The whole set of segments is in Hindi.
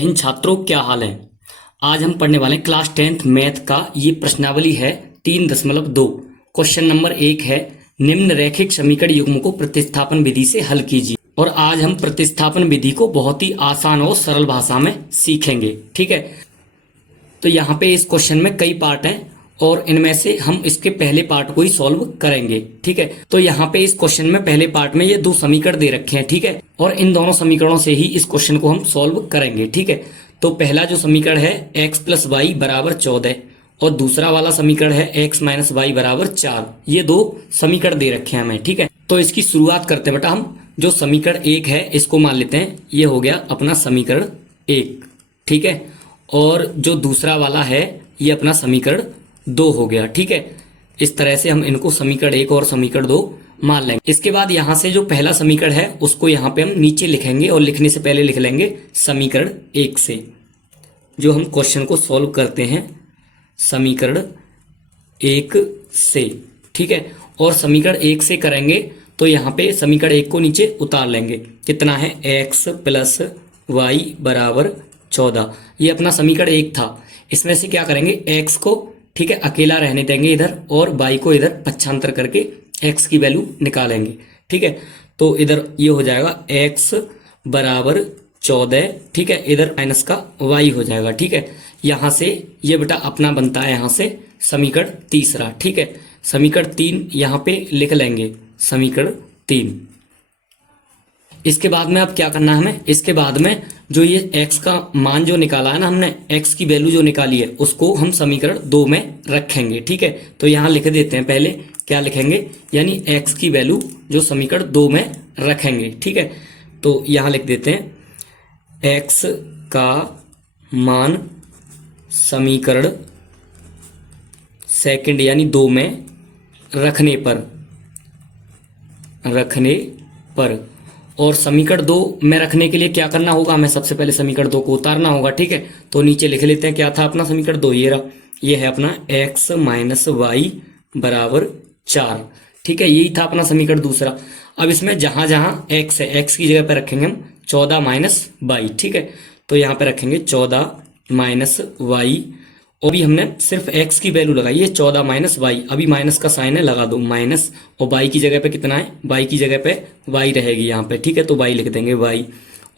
इन छात्रों क्या हाल है। आज हम पढ़ने वाले हैं क्लास 10th मैथ का। ये प्रश्नावली है 3.2। क्वेश्चन नंबर 1 है, निम्न रैखिक समीकरण युग्म को प्रतिस्थापन विधि से हल कीजिए। और आज हम प्रतिस्थापन विधि को बहुत ही आसान और सरल भाषा में सीखेंगे। ठीक है, तो यहाँ पे इस क्वेश्चन में कई पार्ट हैं और इनमें से हम इसके पहले पार्ट को ही सॉल्व करेंगे। ठीक है, तो यहाँ पे इस क्वेश्चन में पहले पार्ट में ये दो समीकरण दे रखे हैं। ठीक है, और इन दोनों समीकरणों से ही इस क्वेश्चन को हम सॉल्व करेंगे। ठीक है, तो पहला जो समीकरण है x प्लस वाई बराबर 14 और दूसरा वाला समीकरण है x माइनस वाई बराबर 4। ये दो समीकरण दे रखे हैं हमें। ठीक है, तो इसकी शुरुआत करते हैं बेटा। हम जो समीकरण 1 है इसको मान लेते हैं, ये हो गया अपना समीकरण 1। ठीक है, और जो दूसरा वाला है ये अपना समीकरण 2 हो गया। ठीक है, इस तरह से हम इनको समीकरण 1 और समीकरण 2 मान लेंगे। इसके बाद यहां से जो पहला समीकरण है उसको यहां पे हम नीचे लिखेंगे और लिखने से पहले लिख लेंगे समीकरण 1 से। जो हम क्वेश्चन को सॉल्व करते हैं समीकरण 1 से। ठीक है, और समीकरण 1 से करेंगे तो यहाँ पे समीकरण 1 को नीचे उतार लेंगे। कितना है x प्लस वाई बराबर 14। ये अपना समीकरण 1 था। इसमें से क्या करेंगे, x को ठीक है अकेला रहने देंगे इधर और y को इधर पक्षांतर करके x की वैल्यू निकालेंगे। ठीक है, तो इधर ये हो जाएगा x बराबर 14। ठीक है, इधर माइनस का y हो जाएगा। ठीक है, यहां से ये बेटा अपना बनता है यहां से समीकरण तीसरा। ठीक है, समीकरण 3 यहां पे लिख लेंगे, समीकरण 3। इसके बाद में अब क्या करना है हमें, इसके बाद में जो ये x का मान जो निकाला है ना हमने, x की वैल्यू जो निकाली है उसको हम समीकरण 2 में रखेंगे। ठीक है, तो यहां लिख देते हैं, पहले क्या लिखेंगे, यानी x की वैल्यू जो समीकरण 2 में रखेंगे। ठीक है, तो यहां लिख देते हैं x का मान समीकरण सेकंड यानी 2 में रखने पर और समीकरण 2 में रखने के लिए क्या करना होगा, हमें सबसे पहले समीकरण 2 को उतारना होगा। ठीक है, तो नीचे लिख लेते हैं, क्या था अपना समीकरण 2, ये रहा, ये है अपना x माइनस वाई बराबर 4। ठीक है, यही था अपना समीकरण दूसरा। अब इसमें जहां जहां x है, x की जगह पर रखेंगे हम 14 माइनस वाई। ठीक है, तो यहाँ पे रखेंगे 14 माइनस वाई। अभी हमने सिर्फ x की वैल्यू लगाई है 14 माइनस वाई। अभी माइनस का साइन है, लगा दो माइनस, और y की जगह पे कितना है, y की जगह पे y रहेगी यहाँ पे। ठीक है, तो y लिख देंगे y,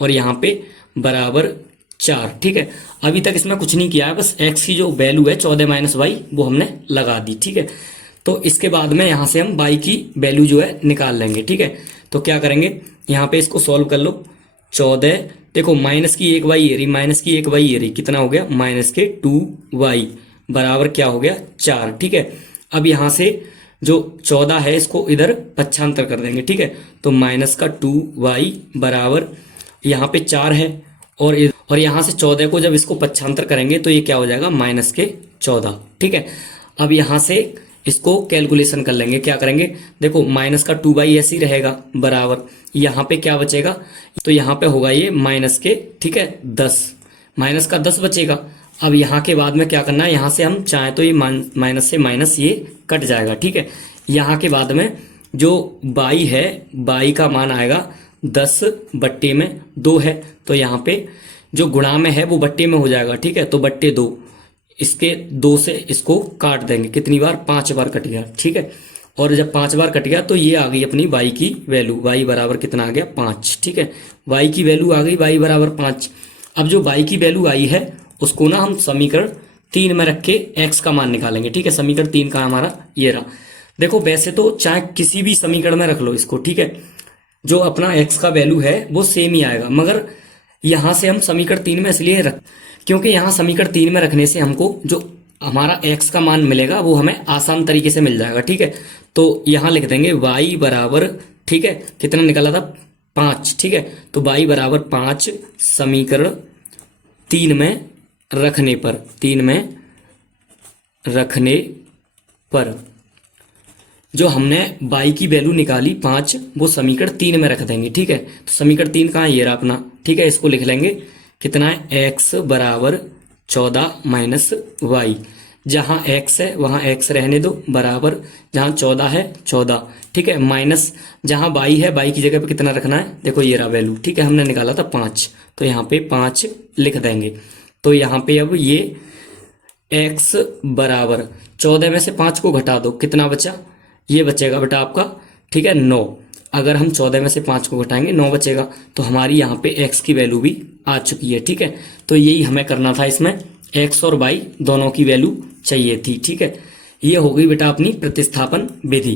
और यहाँ पे बराबर 4। ठीक है, अभी तक इसमें कुछ नहीं किया है, बस x की जो वैल्यू है 14 माइनस वाई वो हमने लगा दी। ठीक है, तो इसके बाद में यहाँ से हम y की वैल्यू जो है निकाल लेंगे। ठीक है, तो क्या करेंगे, यहाँ पे इसको सॉल्व कर लो। 14, देखो माइनस की 1 वाई ये रही, माइनस की 1 वाई ये रही, कितना हो गया, माइनस के 2 वाई बराबर क्या हो गया, 4। ठीक है, अब यहाँ से जो 14 है इसको इधर पक्षांतर कर देंगे। ठीक है, तो माइनस का 2 वाई बराबर यहाँ पे 4 है, और यहाँ से 14 को जब इसको पक्षांतर करेंगे तो ये क्या हो जाएगा, माइनस के 14। ठीक है, अब यहाँ से इसको कैलकुलेशन कर लेंगे। क्या करेंगे, देखो माइनस का 2 वाई ऐसे ही रहेगा बराबर, यहाँ पे क्या बचेगा, तो यहाँ पे होगा ये माइनस के, ठीक है 10, माइनस का 10 बचेगा। अब यहाँ के बाद में क्या करना है, यहाँ से हम चाहे तो ये माइनस से माइनस ये कट जाएगा। ठीक है, यहाँ के बाद में जो बाई है, बाई का मान आएगा 10 बट्टे में 2 है, तो यहाँ पे जो गुणा में है वो बट्टे में हो जाएगा। ठीक है, तो बट्टे 2, इसके 2 से इसको काट देंगे, कितनी बार, 5 बार कट गया। ठीक है, और जब 5 बार कट गया तो ये आ गई अपनी y की वैल्यू, y बराबर कितना आ गया, 5। ठीक है, y की वैल्यू आ गई y बराबर 5। अब जो y की वैल्यू आई है उसको ना हम समीकरण 3 में रख के x का मान निकालेंगे। ठीक है, समीकरण 3 का हमारा ये रहा। देखो वैसे तो चाहे किसी भी समीकरण में रख लो इसको, ठीक है, जो अपना x का वैल्यू है वो सेम ही आएगा, मगर यहाँ से हम समीकरण 3 में इसलिए रख, क्योंकि यहाँ समीकरण 3 में रखने से हमको जो हमारा x का मान मिलेगा वो हमें आसान तरीके से मिल जाएगा। ठीक है, तो यहाँ लिख देंगे y बराबर, ठीक है, कितना निकला था, 5। ठीक है, तो y बराबर 5 समीकरण 3 में रखने पर जो हमने y की वैल्यू निकाली 5 वो समीकरण 3 में रख देंगे। ठीक है, तो समीकरण 3 कहाँ है, ये रहा अपना। ठीक है, इसको लिख लेंगे, कितना है, x बराबर 14 माइनस वाई। जहां x है वहां x रहने दो, बराबर जहां 14 है 14, ठीक है, माइनस जहां y है y की जगह पे कितना रखना है, देखो ये रहा वैल्यू, ठीक है, हमने निकाला था 5, तो यहाँ पे 5 लिख देंगे। तो यहाँ पे अब ये x बराबर 14 में से 5 को घटा दो, कितना बचा, ये बचेगा बेटा आपका, ठीक है, 9। अगर हम 14 में से 5 को घटाएंगे 9 बचेगा, तो हमारी यहाँ पे x की वैल्यू भी आ चुकी है, ठीक है। तो यही हमें करना था, इसमें x और y दोनों की वैल्यू चाहिए थी, ठीक है। ये हो गई बेटा अपनी प्रतिस्थापन विधि।